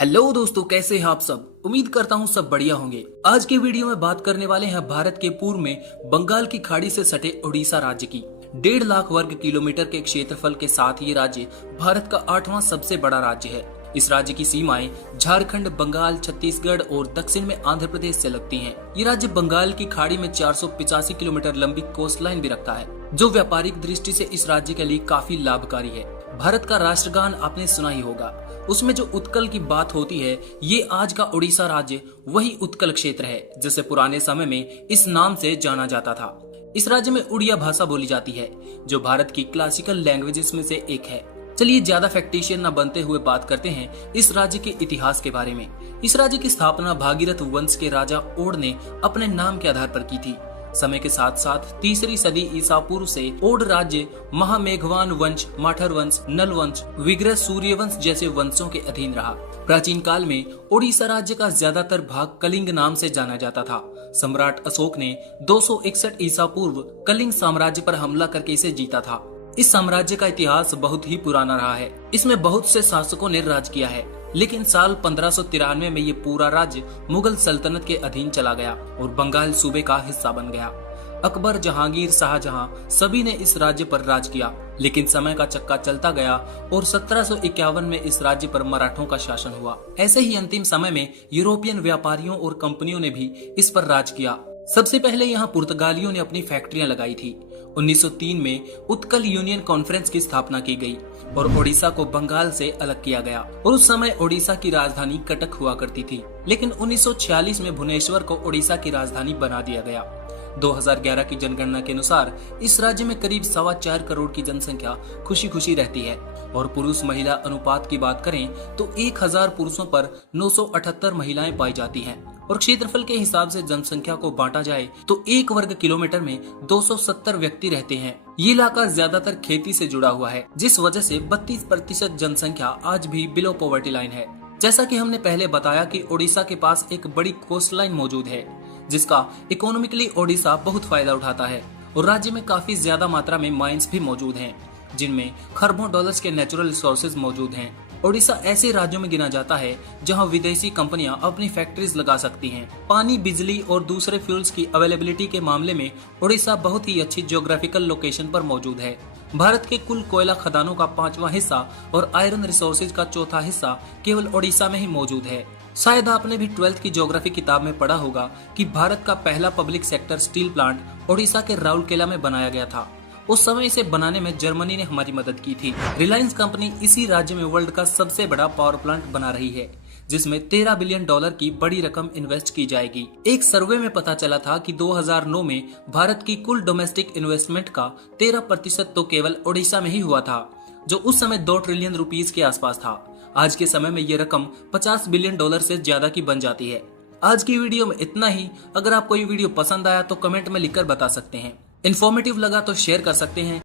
Hello दोस्तों, कैसे हैं आप सब। उम्मीद करता हूं सब बढ़िया होंगे। आज के वीडियो में बात करने वाले हैं भारत के पूर्व में बंगाल की खाड़ी से सटे उड़ीसा राज्य की। 1.5 लाख वर्ग किलोमीटर के क्षेत्रफल के साथ ये राज्य भारत का 8वां सबसे बड़ा राज्य है। इस राज्य की सीमाएं झारखंड, बंगाल, छत्तीसगढ़ और दक्षिण में आंध्र प्रदेश से लगती हैं। ये राज्य बंगाल की खाड़ी में 485 किलोमीटर लंबी कोस्ट लाइन भी रखता है, जो व्यापारिक दृष्टि से इस राज्य के लिए काफी लाभकारी है। भारत का राष्ट्रगान आपने सुना ही होगा, उसमें जो उत्कल की बात होती है, ये आज का उड़ीसा राज्य वही उत्कल क्षेत्र है जिसे पुराने समय में इस नाम से जाना जाता था। इस राज्य में उड़िया भाषा बोली जाती है, जो भारत की क्लासिकल लैंग्वेजेस में से एक है। चलिए ज्यादा फैक्टिशियन न बनते हुए बात करते हैं इस राज्य के इतिहास के बारे में। इस राज्य की स्थापना भागीरथ वंश के राजा ओड ने अपने नाम के आधार पर की थी। समय के साथ साथ 3री सदी ईसा पूर्व से ओड राज्य महामेघवान वंश, माठर वंश, नल वंश, विग्रह सूर्य वंश जैसे वंशों के अधीन रहा। प्राचीन काल में ओडिशा राज्य का ज्यादातर भाग कलिंग नाम से जाना जाता था। सम्राट अशोक ने 261 ईसा पूर्व कलिंग साम्राज्य पर हमला करके इसे जीता था। इस साम्राज्य का इतिहास बहुत ही पुराना रहा है। इसमें बहुत से शासकों ने राज किया है, लेकिन साल 1593 में ये पूरा राज्य मुगल सल्तनत के अधीन चला गया और बंगाल सूबे का हिस्सा बन गया। अकबर, जहांगीर, शाहजहां सभी ने इस राज्य पर राज किया, लेकिन समय का चक्का चलता गया और 1751 में इस राज्य पर मराठों का शासन हुआ। ऐसे ही अंतिम समय में यूरोपियन व्यापारियों और कंपनियों ने भी इस पर राज किया। सबसे पहले यहाँ पुर्तगालियों ने अपनी फैक्ट्रियां लगाई थी। 1903 में उत्कल यूनियन कॉन्फ्रेंस की स्थापना की गई और ओडिशा को बंगाल से अलग किया गया और उस समय ओडिशा की राजधानी कटक हुआ करती थी, लेकिन 1946 में भुवनेश्वर को ओडिशा की राजधानी बना दिया गया। 2011 की जनगणना के अनुसार इस राज्य में करीब 4.25 करोड़ की जनसंख्या खुशी खुशी रहती है और पुरुष महिला अनुपात की बात करें तो 1000 पुरुषों पर 978 महिलाएं पाई जाती हैं और क्षेत्रफल के हिसाब से जनसंख्या को बांटा जाए तो 1 वर्ग किलोमीटर में 270 व्यक्ति रहते हैं। ये इलाका ज्यादातर खेती से जुड़ा हुआ है, जिस वजह से 32% जनसंख्या आज भी बिलो पॉवर्टी लाइन है। जैसा कि हमने पहले बताया कि ओडिशा के पास एक बड़ी कोस्ट लाइन मौजूद है, जिसका इकोनॉमिकली ओडिशा बहुत फायदा उठाता है और राज्य में काफी ज्यादा मात्रा में माइंस भी मौजूद हैं, जिनमें खरबों डॉलर्स के नेचुरल रिसोर्सेज मौजूद हैं। ओडिशा ऐसे राज्यों में गिना जाता है जहां विदेशी कंपनियां अपनी फैक्ट्रीज लगा सकती हैं। पानी, बिजली और दूसरे फ्यूल्स की अवेलेबिलिटी के मामले में ओडिशा बहुत ही अच्छी ज्योग्राफिकल लोकेशन पर मौजूद है। भारत के कुल कोयला खदानों का 5वां हिस्सा और आयरन रिसोर्सेज का 4था हिस्सा केवल ओडिशा में ही मौजूद है। शायद आपने भी 12th की ज्योग्राफी किताब में पढ़ा होगा कि भारत का पहला public sector steel plant Odisha के राउरकेला में बनाया गया था। उस समय इसे बनाने में जर्मनी ने हमारी मदद की थी। रिलायंस कंपनी इसी राज्य में वर्ल्ड का सबसे बड़ा पावर प्लांट बना रही है, जिसमें $13 बिलियन की बड़ी रकम इन्वेस्ट की जाएगी। एक सर्वे में पता चला था कि 2009 में भारत की कुल डोमेस्टिक इन्वेस्टमेंट का 13% तो केवल ओडिशा में ही हुआ था, जो उस समय 2 ट्रिलियन रुपीस के आसपास था। आज के समय में ये रकम $50 बिलियन से ज्यादा की बन जाती है। आज की वीडियो में इतना ही। अगर आपको ये वीडियो पसंद आया तो कमेंट में लिखकर बता सकते हैं। इन्फॉर्मेटिव लगा तो शेयर कर सकते हैं।